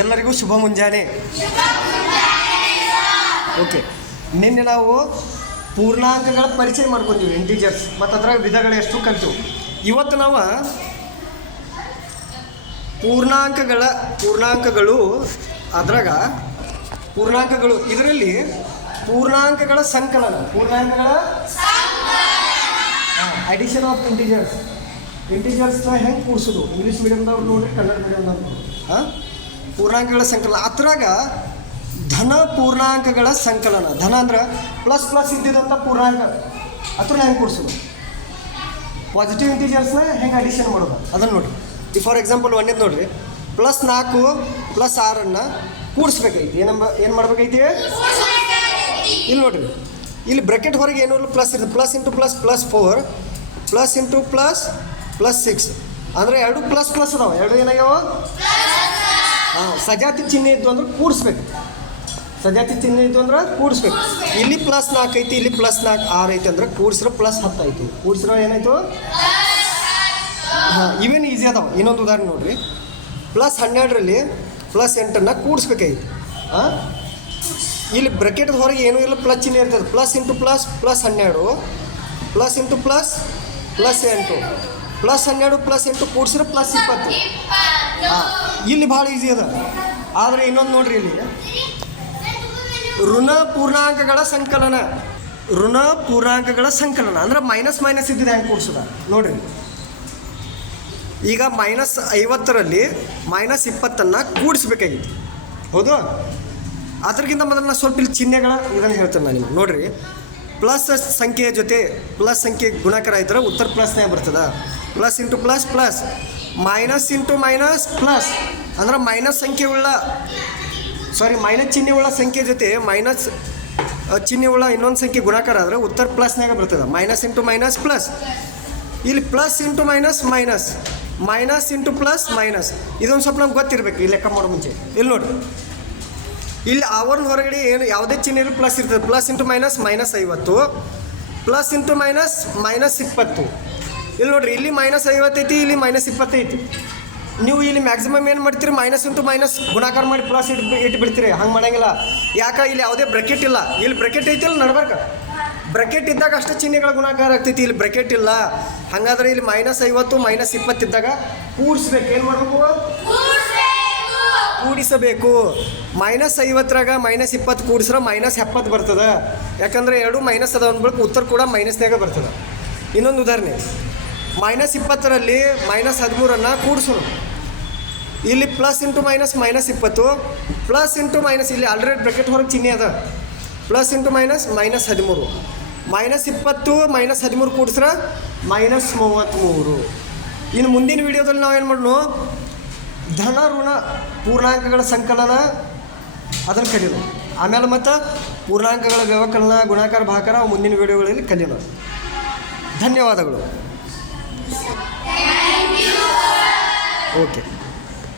ಎಲ್ಲರಿಗೂ ಶುಭ ಮುಂಜಾನೆ. ಓಕೆ, ನಿನ್ನೆ ನಾವು ಪೂರ್ಣಾಂಕಗಳ ಪರಿಚಯ ಮಾಡ್ಕೊಂತೀವಿ, ಇಂಟೀಜರ್ಸ್, ಮತ್ತು ಅದರ ವಿಧಗಳು ಎಷ್ಟು ಕಲಿತು. ಇವತ್ತು ನಾವು ಪೂರ್ಣಾಂಕಗಳು ಅದ್ರಾಗ ಇದರಲ್ಲಿ ಪೂರ್ಣಾಂಕಗಳ ಸಂಕಲನ, ಅಡಿಷನ್ ಆಫ್ ಇಂಟೀಜರ್ಸ್ನ ಹೆಂಗೆ ಕೂಡಿಸೋದು. ಇಂಗ್ಲೀಷ್ ಮೀಡಿಯಮ್ದವ್ರು ನೋಡ್ರಿ, ಕನ್ನಡ ಮೀಡಿಯಮ್ದವ್ರು ಪೂರ್ಣಾಂಕಗಳ ಸಂಕಲನ. ಅದ್ರಾಗ ಧನ ಪೂರ್ಣಾಂಕಗಳ ಸಂಕಲನ. ಧನ ಅಂದ್ರೆ ಪ್ಲಸ್ ಇದ್ದಿದ್ದಂಥ ಪೂರ್ಣಾಂಕ, ಅದ್ರ ಹೆಂಗೆ ಕೂಡಿಸೋದು. ಪಾಸಿಟಿವ್ ಇಂಟೀಜರ್ಸ್ನ ಹೆಂಗೆ ಅಡಿಷನ್ ಮಾಡೋದು ಅದನ್ನು ನೋಡಿರಿ. ಫಾರ್ ಎಕ್ಸಾಂಪಲ್ ಒಂದೇದು ನೋಡಿರಿ, +4 +6 ಕೂಡಿಸ್ಬೇಕೈತಿ. ಏನು ಮಾಡ್ಬೇಕೈತಿ ಇಲ್ಲಿ ನೋಡಿರಿ, ಇಲ್ಲಿ ಬ್ರ್ಯಾಕೆಟ್ ಹೊರಗೆ ಏನೂ ಪ್ಲಸ್ ಇರ್ತದೆ. +× ++4 ++ +6 ಅಂದರೆ ಎರಡು ಪ್ಲಸ್ ಅದಾವೆ. ಎರಡು ಏನಾಗ್ಯಾವ? ಸಜಾತಿ ಚಿಹ್ನೆ ಇದ್ದು ಅಂದ್ರೆ ಕೂಡಿಸ್ಬೇಕು. ಇಲ್ಲಿ +4 ಐತಿ, ಇಲ್ಲಿ +4 6 ಐತಿ ಅಂದ್ರೆ ಕೂಡಿಸ್ರೆ +10 ಐತಿ. ಕೂಡಿಸ್ರೆ ಏನಾಯ್ತು? ಇವೇನು ಈಸಿ ಅದಾವೆ. ಇನ್ನೊಂದು ಉದಾಹರಣೆ ನೋಡಿರಿ, +12ರಲ್ಲಿ +8 ಕೂಡಿಸ್ಬೇಕಾಯ್ತು. ಇಲ್ಲಿ ಬ್ರ್ಯಾಕೆಟ್ ಹೊರಗೆ ಏನೂ ಇಲ್ಲ, ಪ್ಲಸ್ ಚಿಹ್ನೆ ಇರ್ತದೆ. +× ++12 +8 +12 +8 ಕೂಡಿಸ್ರೆ +20. ಇಲ್ಲಿ ಭಾಳ ಈಸಿ ಅದ. ಆದರೆ ಇನ್ನೊಂದು ನೋಡ್ರಿ, ಇಲ್ಲಿ ಋಣ ಪೂರ್ಣಾಂಕಗಳ ಸಂಕಲನ ಅಂದ್ರೆ ಮೈನಸ್ ಇದ್ದಿದೆ ಹೆಂಗೆ ಕೂಡಿಸೋದ ನೋಡ್ರಿ. ಈಗ -50ರಲ್ಲಿ -20 ಕೂಡಿಸ್ಬೇಕಾಗಿತ್ತು, ಹೌದು. ಅದಕ್ಕಿಂತ ಮೊದಲು ನಾನು ಸ್ವಲ್ಪ ಇಲ್ಲಿ ಚಿಹ್ನೆಗಳ ಇದನ್ನು ಹೇಳ್ತೇನೆ ನಾನು ನಿಮ್ಗೆ. ನೋಡ್ರಿ, ಪ್ಲಸ್ ಸಂಖ್ಯೆಯ ಜೊತೆ ಪ್ಲಸ್ ಸಂಖ್ಯೆ ಗುಣಾಕಾರ ಇದ್ರೆ ಉತ್ತರ ಪ್ಲಸ್ನೇ ಬರ್ತದೆ. +× ++, ಮೈನಸ್ ಅಂದ್ರೆ ಮೈನಸ್ ಚಿಹ್ನೆ ಉಳ್ಳ ಸಂಖ್ಯೆ ಜೊತೆ ಮೈನಸ್ ಚಿಹ್ನೆ ಉಳ್ಳ ಇನ್ನೊಂದು ಸಂಖ್ಯೆ ಗುಣಾಕಾರ ಆದರೆ ಉತ್ತರ ಪ್ಲಸ್ನಾಗ ಬರ್ತದೆ. -× -+, ಇಲ್ಲಿ +× -+, ಇದೊಂದು ಸ್ವಲ್ಪ ನಮ್ಗೆ ಗೊತ್ತಿರಬೇಕು ಈ ಲೆಕ್ಕ ಮಾಡೋ ಮುಂಚೆ. ಇಲ್ಲಿ ನೋಡಿ, ಇಲ್ಲಿ ಅವರ್ನ ಹೊರಗಡೆ ಏನು ಯಾವುದೇ ಚಿಹ್ನೆ ಇರೋ ಪ್ಲಸ್ ಇರ್ತದೆ. +× -50 +× -20. ಇಲ್ಲಿ ನೋಡಿರಿ, ಇಲ್ಲಿ -50 ಐತಿ, ಇಲ್ಲಿ -20 ಐತಿ. ನೀವು ಇಲ್ಲಿ ಮ್ಯಾಕ್ಸಿಮಮ್ ಏನು ಮಾಡ್ತೀರಿ, -× ಗುಣಾಕಾರ ಮಾಡಿ ಪ್ಲಸ್ ಇಟ್ಟು ಬಿಡ್ತೀರಿ. ಹಂಗೆ ಮಾಡಂಗಿಲ್ಲ. ಯಾಕೆ? ಇಲ್ಲಿ ಯಾವುದೇ ಬ್ರ್ಯಾಕೆಟ್ ಇಲ್ಲ. ಇಲ್ಲಿ ಬ್ರ್ಯಾಕೆಟ್ ಐತಿ, ಇಲ್ಲಿ ನಡ್ಬಾರ್ಕ. ಬ್ರ್ಯಾಕೆಟ್ ಇದ್ದಾಗ ಅಷ್ಟು ಚಿಹ್ನೆಗಳ ಗುಣಾಕಾರ ಆಗ್ತೈತಿ, ಇಲ್ಲಿ ಬ್ರ್ಯಾಕೆಟ್ ಇಲ್ಲ. ಹಾಗಾದ್ರೆ ಇಲ್ಲಿ -50 -20 ಇದ್ದಾಗ ಕೂಡಿಸ್ಬೇಕು. ಏನು ಮಾಡಬೇಕು? ಕೂಡಿಸಬೇಕು. -50ರಾಗ -20 ಕೂಡಿಸ್ರೆ -70 ಬರ್ತದೆ. ಯಾಕಂದರೆ ಎರಡು ಮೈನಸ್ ಅದ ಅಂದ್ಬಿಟ್ಟು ಉತ್ತರ ಕೂಡ ಮೈನಸ್ನಾಗ ಬರ್ತದೆ. ಇನ್ನೊಂದು ಉದಾಹರಣೆ, -20ರಲ್ಲಿ -13 ಕೂಡಿಸೋಣ. ಇಲ್ಲಿ +× -20 +× ಇಲ್ಲಿ ಆಲ್ರೆಡಿ ಬ್ರ್ಯಾಕೆಟ್ ಹೊರಗೆ ಚಿಹ್ನೆ ಅದ. +× -13 -20 -13 ಕೂಡಿಸ್ರೆ -33. ಇನ್ನು ಮುಂದಿನ ವಿಡಿಯೋದಲ್ಲಿ ನಾವೇನು ಮಾಡೋಣ, ಧನ ಋಣ ಪೂರ್ಣಾಂಕಗಳ ಸಂಕಲನ ಅದನ್ನು ಕಲಿಯೋಣ. ಆಮೇಲೆ ಮತ್ತು ಪೂರ್ಣಾಂಕಗಳ ವ್ಯವಕಲನ, ಗುಣಾಕಾರ, ಭಾಗಾಕಾರ ಮುಂದಿನ ವಿಡಿಯೋಗಳಲ್ಲಿ ಕಲಿಯೋಣ. ಧನ್ಯವಾದಗಳು. ಓಕೆ.